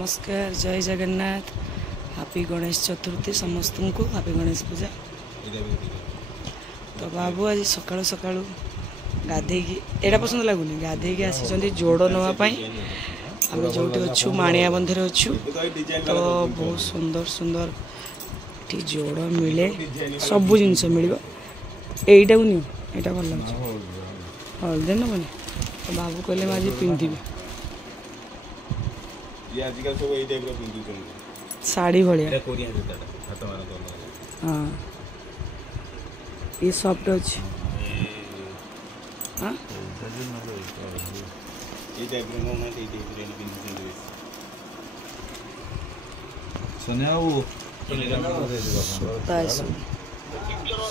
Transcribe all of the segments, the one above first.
नमस्कार जय जगन्नाथ हैप्पी गणेश चतुर्थी समस्त को हैप्पी गणेश पूजा। तो बाबू आज सकाळु सकाळु गाधे एटा पसंद लगुनि गाधे आसी जोड़ नापी आम जो अच्छु माणिया बंधे अच्छु तो बहुत सुंदर सुंदर जोड़ मिले सब जिनस मिल यहीटा को नियो यहाँ भल लगे हलदे नबनी तो बाबू कहले मैं आज पिंधि साड़ी भाया हाँ ये सॉफ्ट अच्छे हाँ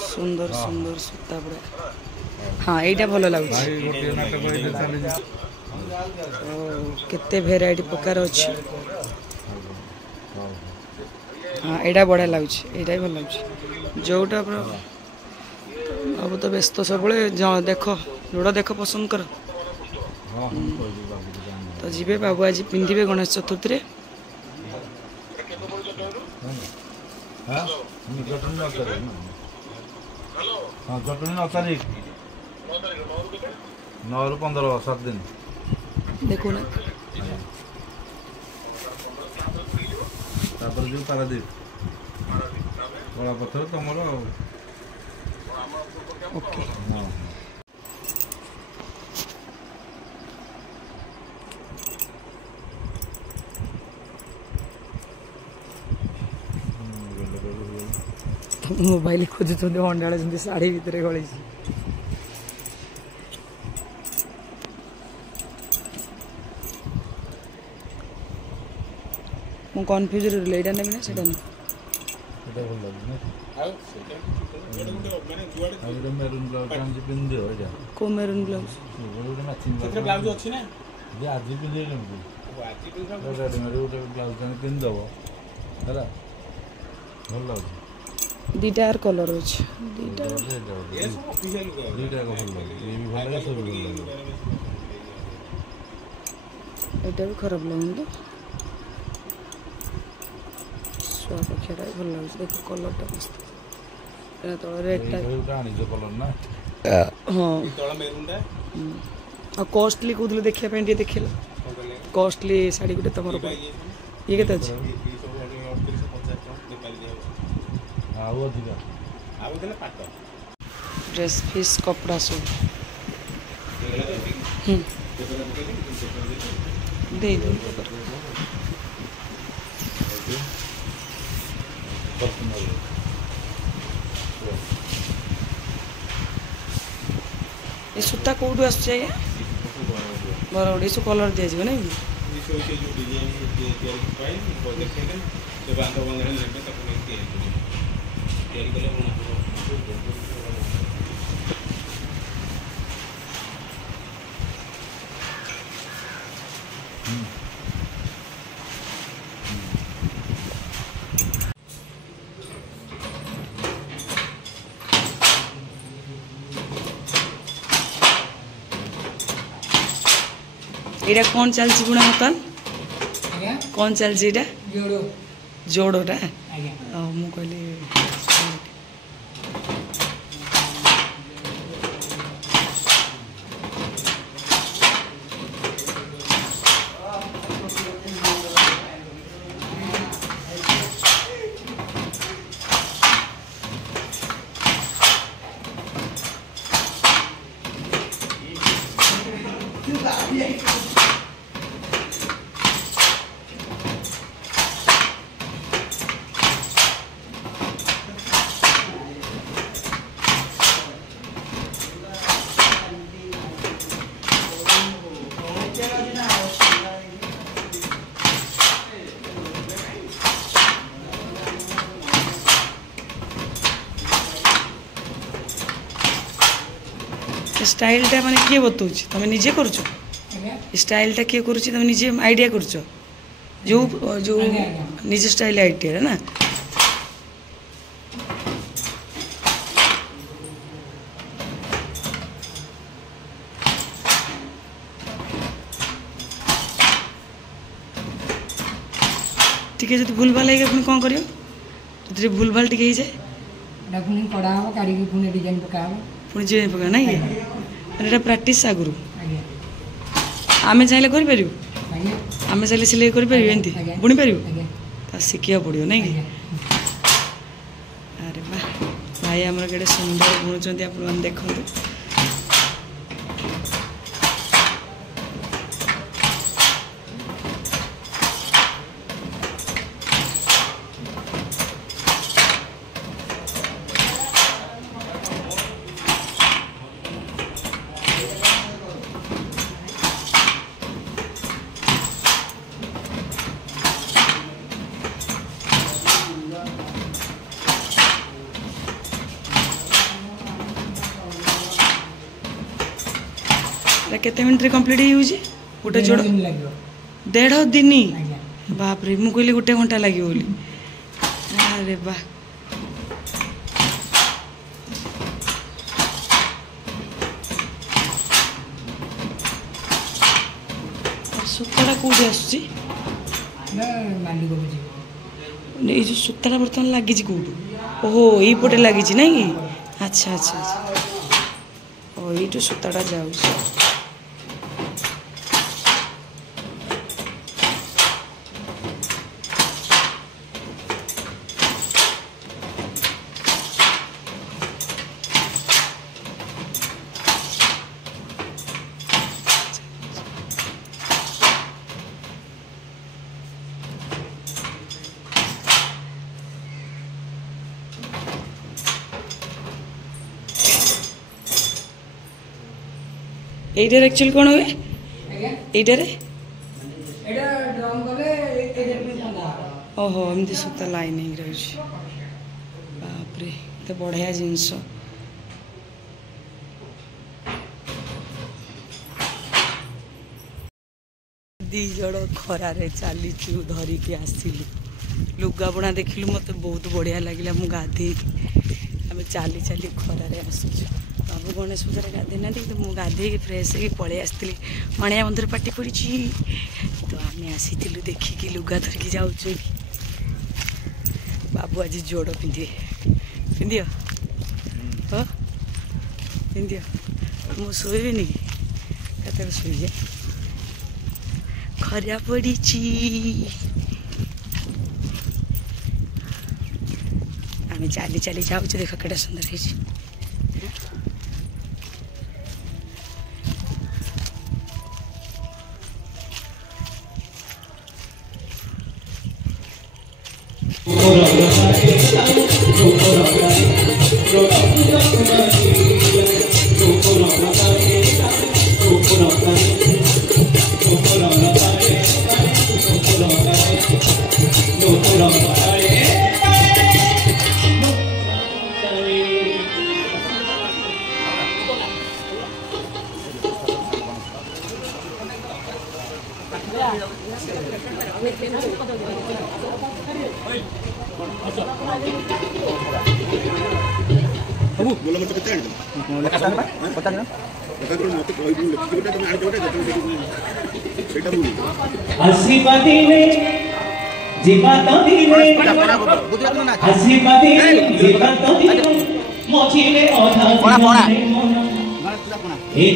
सुंदर सुंदर सूता पूरा हाँ यहाँ भल लगे केते भेराइटी प्रकार अच्छी हाँ यहाँ बढ़िया लगुच यहाँ भल लगे जोटा अब तो व्यस्त सब देख जोड़ा देख पसंद कर तो जीवे बाबू आज पिंधे गणेश चतुर्थी नौ 15 7 दिन देखो ना जो पारादीप बड़ा पत्थर तुम ओके मोबाइल खोजुंट अंडा शाढ़ी भितर गली मु कन्फ्यूज रहा नेबी ना सेटा को मेरून ब्लाउज दीटार कलर अच्छे एटा भी खराब लगुन तो पक्षाटा भल लगे देख कलरटा मस्त तो रेडटा हाँ कॉस्टली कौन देखा देखे कॉस्टली शाढ़ी गोटे तुम ये के ड्रेस पीस कपड़ा सब दे दो ये सूता कौटू आस बरगड़ ये सब कलर दिया ना एटा कौन चलती गुणा मतन कौन चलती जोड़ोटा मु कहली स्टाइलटा माने किए बताऊँ तुम निजे कर स्टाइलटा किए कर निजे आइडिया कर जो जो निजे स्टाइल आइडिया ना टिके जब भूल भाल है पुणी कौन कर भूल भाल टिके पुणी कड़ा हम काढ़ी पुणी डिजाइन पका पुणी डिजाइन पका ना कि प्राक्ट आगुरी आम चाहिए कर आम चाहिए सिलाई कर एमती बुणी पार तो शिखा पड़ो ना कि अरे वाह भाई आम के सुंदर बुणुंट आप देखते केते मिनट रे कंप्लीट होउची गोटे जोड़ 1.5 दिन बाप रे मु कहली गोटे घंटा लगे बोली अरे वाह सूताटा कौटी आसुची ये जो सूताटा बर्तमान लगी कौटू ओहो यहीपटे लगी ना कि अच्छा अच्छा अच्छा ओ ये सूताटा जाऊँ এইটার एक्चुअली কোন হবে এইটারে এটা ড্রম করে এইটার পে বন্ধা ওহো এমতি সুতা লাইন হই রইছি বাপ রে তো বড়িয়া জিনিস दी जड़ खरार चलीचु धरिकी आसिलु लुगाबुणा देखिलु मत बहुत बढ़िया लगे मु गाधे आम चली चली खरार आसुचु बाबू गणेश पूजा गाधे ना तो मुझे गाधे फ्रेश हो पलि आसती मणिया बंधर पार्टी पड़ी तो आम आसी देखिकी लुगा धरिकी जाऊँ बाबू आज जोड़ पिंधे पिंधियो हाँ पिंधियो मु शोबी कत शोजे खरा पड़ी आम चली चली जाऊँ देख के सुंदर है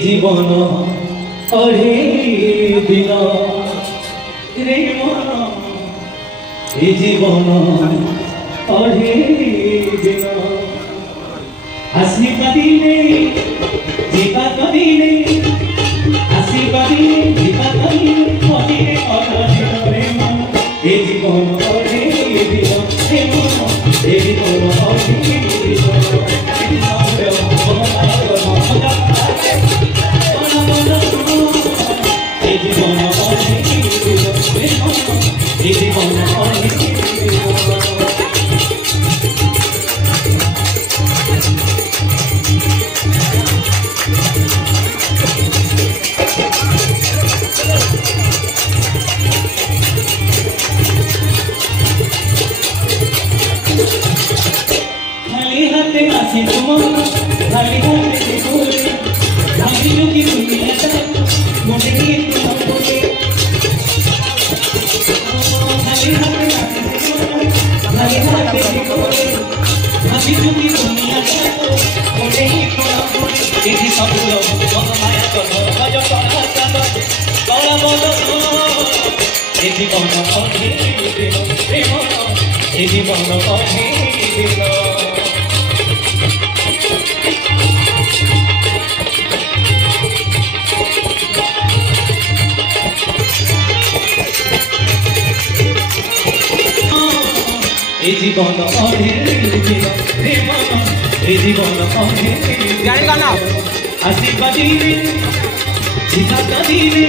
जीवन अढ़े दिन रे मन जीवन अढ़े दिन आशीर्वाद दिले जीवा दिले आशीर्वाद दिले जीवा दिले मझिरे अढ़े दिन रे मन जीवन अढ़े दिन रे मन जीवन अढ़े दिन ଏ ଜୀବନ ଅଧେ ଦିନ ପ୍ରେମ ଏ ଜୀବନ ଅଧେ ଦିନ ए जीवन अधे दिन प्रेम ए जीवन अधे आशीर्वाद जीता कदिले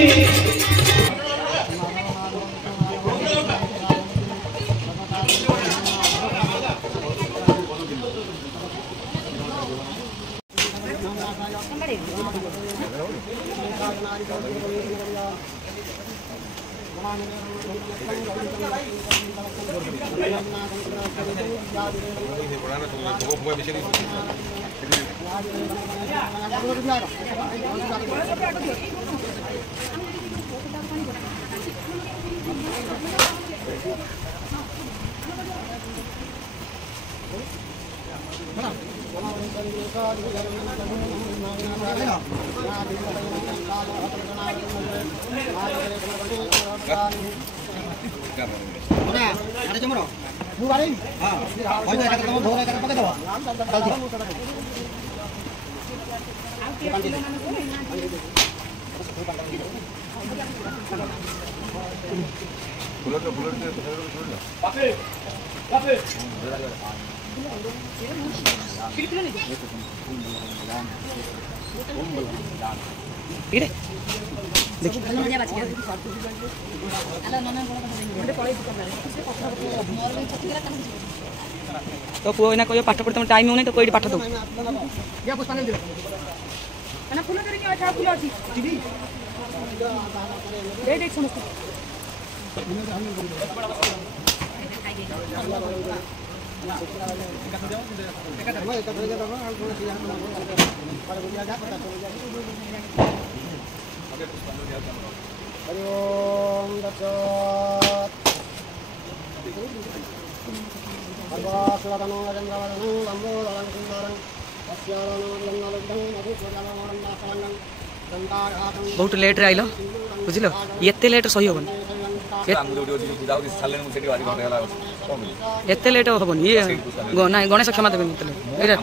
तो पुओ ना कहियो पाठ पढ़ते टाइम होने तो कोई पाठ दो बहुत लेट रे आइल बुझिल एते लेट सही होबन एते लेट होबन ये ना गणेश क्षमा देबे एते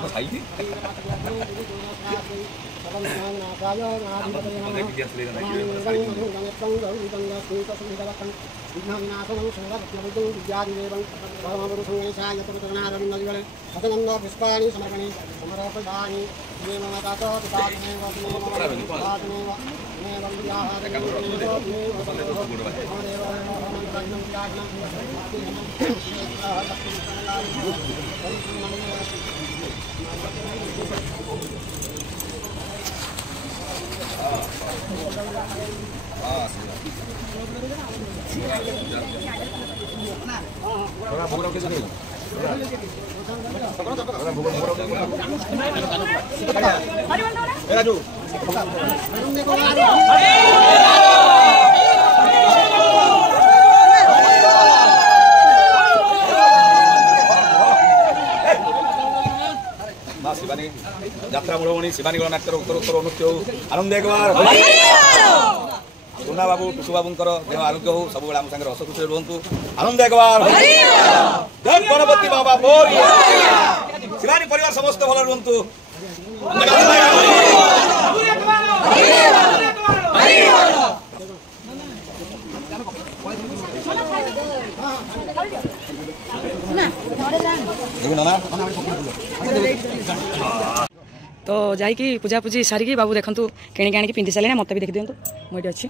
शिवानी यात्रा मूलमणि शिवानी गणनाट्यर उत्तरोत्तर अनुष्ठित हो आनंद एक बार सोना बाबू टुकु बाबूंकर देह आरोग्य हो सब आम सागर हस खुशी रुहतु आनंद एक बार जय गणपति बाबा बोल शिवानी परिवार समस्त भल रुहतु तो जाइकी पूजा पूजी सारिकी बाबू देखु किणी आनिक पिंधि सारे मत भी देखी दिंतु मुझे अच्छी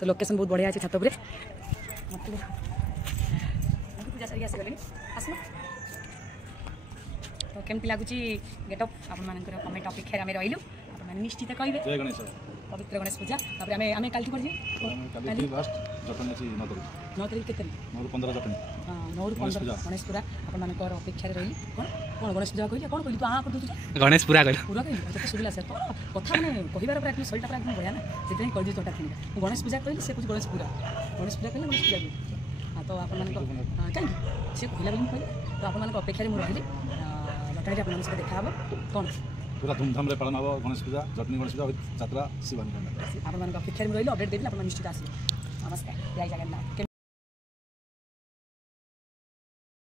तो लोकेशन बहुत बढ़िया अच्छे छात पूजा सारिक आसगले आसना तो केमती लगुच गेटअप आप कमेंट अपेक्षा आम रही आप निश्चित कहे पवित्र गणेश पूजा आम कल गणेश पूरा आपर अपेक्षा रही कौन कौन गणेश पूजा कहली कौन कहली तू आँ कर गणेश पूरा कहल पूरा कहली तो सुविधा से तो कथा मैंने कहबार पूरा शैली पूरा एकदम बढ़िया ना से कर चटा थी गणेश पूजा कहली से कुछ गणेश पूजा कहले गणेश पूजा हाँ तो आप कहीं सी कहला बोली कहली तो आप अपेक्षा मुझे रही जटणी आप देखा कौन पूरा धूमधाम रे पालन हम गणेश पूजा जटनी गणेश पूजा यात्रा शिवानी आप अपेक्षा रही अपडेट देवी आप निश्चित आस नमस्कार जय जगन्नाथ।